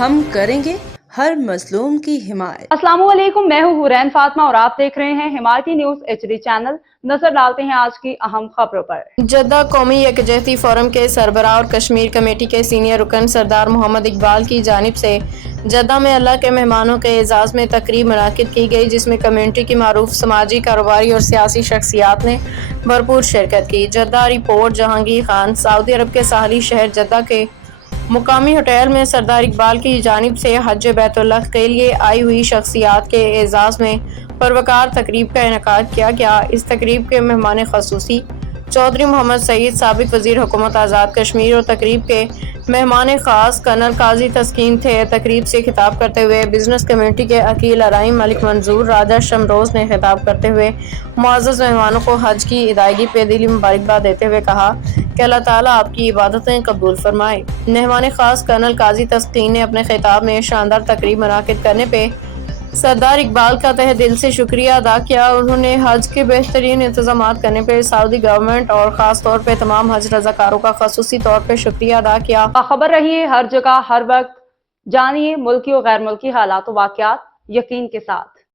ہم کریں گے ہر مظلوم کی حمایت۔ السلام علیکم، میں ہوں حورین فاطمہ اور آپ دیکھ رہے ہیں حمایتی نیوز HD چینل۔ نظر ڈالتے ہیں آج کی اہم خبروں پر۔ جدہ قومی یکجہتی فورم کے سربراہ اور کشمیر کمیٹی کے سینئر رکن سردار محمد اقبال کی جانب سے جدہ میں اللہ کے مہمانوں کے اعزاز میں تقریب منعقد کی گئی، جس میں کمیونٹی کی معروف سماجی، کاروباری اور سیاسی شخصیات نے بھرپور شرکت کی۔ Jeddah report Jahangir Khan. سعودی عرب کے ساحلی شہر جدہ کے مقامی ہوٹل میں سردار اقبال کی جانب سے حج بیت اللہ کے لیے آئی ہوئی شخصیات کے اعزاز میں پروقار تقریب کا انعقاد کیا گیا۔ اس تقریب کے مہمان خصوصی چودھری محمد سعید، سابق وزیر حکومت آزاد کشمیر، اور تقریب کے مہمان خاص کرنل قاضی تسکین تھے۔ تقریب سے خطاب کرتے ہوئے بزنس کمیونٹی کے عقیل ارائم ملک منظور راجہ شمروز نے خطاب کرتے ہوئے معزز مہمانوں کو حج کی ادائیگی پہ دلی مبارکباد دیتے ہوئے کہا کہ اللہ تعالیٰ آپ کی عبادتیں قبول فرمائے۔ مہمان خاص کرنل قاضی تسکین نے اپنے خطاب میں شاندار تقریب منعقد کرنے پہ سردار اقبال کا تہہ دل سے شکریہ ادا کیا۔ انہوں نے حج کے بہترین انتظامات کرنے پہ سعودی گورنمنٹ اور خاص طور پہ تمام حج رضاکاروں کا خصوصی طور پہ شکریہ ادا کیا۔ باخبر رہیے ہر جگہ ہر وقت، جانیے ملکی و غیر ملکی حالات و واقعات یقین کے ساتھ۔